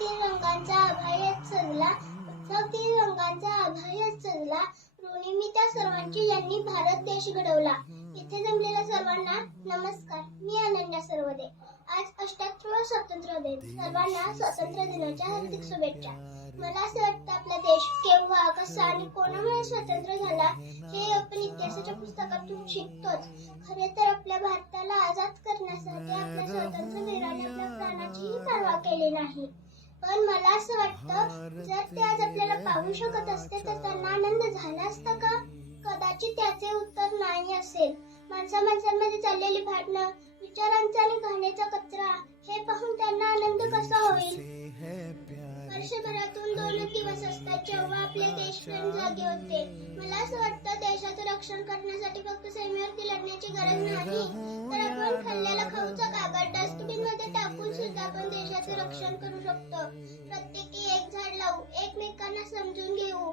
तीन रंगांचा अभयच सजला उत्सव तीन रंगांचा अभयच सजला ऋणी सर्वांची यांनी भारत देश घडवला. इथे जमलेल्या सर्वांना नमस्कार. मी अनन्या सर्वदे. आज अष्टात्तरवा स्वातंत्र्य दिन. सर्वांना स्वातंत्र्य दिनाच्या हार्दिक शुभेच्छा. मला असं वाटतं आपला देश केव्हा कसा आणि कोणामुळे स्वतंत्र झाला हे आपण इतिहासाच्या पुस्तकातून शिकतोच. खरे तर आपल्या भारताला आझाद करण्यासाठी आपल्या स्वातंत्र्यवीरांनी आपल्या प्राणाचीही पर्वा केली नाही. पण मला असं वाटतं जर ते आज आपल्याला पाहू शकत असते तर त्यांना आनंद झाला असता का? कदाचित त्याचे उत्तर नाही असेल. माणसा माणसांमध्ये चाललेली भांडणं विचारांचा आणि घाण्याचा कचरा हे पाहून त्यांना आनंद कसा होईल? वर्षभरातून दोनच दिवस असतात जेव्हा आपले देशप्रेम जागे होते. मला असं वाटतं देशाचं रक्षण करण्यासाठी फक्त सैन्यावरती लढण्याची गरज नाही. रक्षण करू शकतो. प्रत्येकी एक झाड लावू एकमेकांना समजून घेऊ.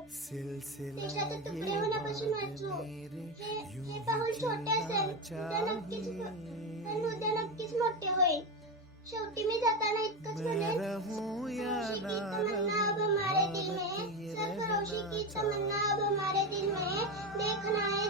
देशाचे तुकडे होण्यापासून वाचू हे छोटे असेल उद्या नक्कीच मोठे होईल. शेवटी मी जाताना इतकंच म्हणेन की तमन्ना अब हमारे दिल में देखना है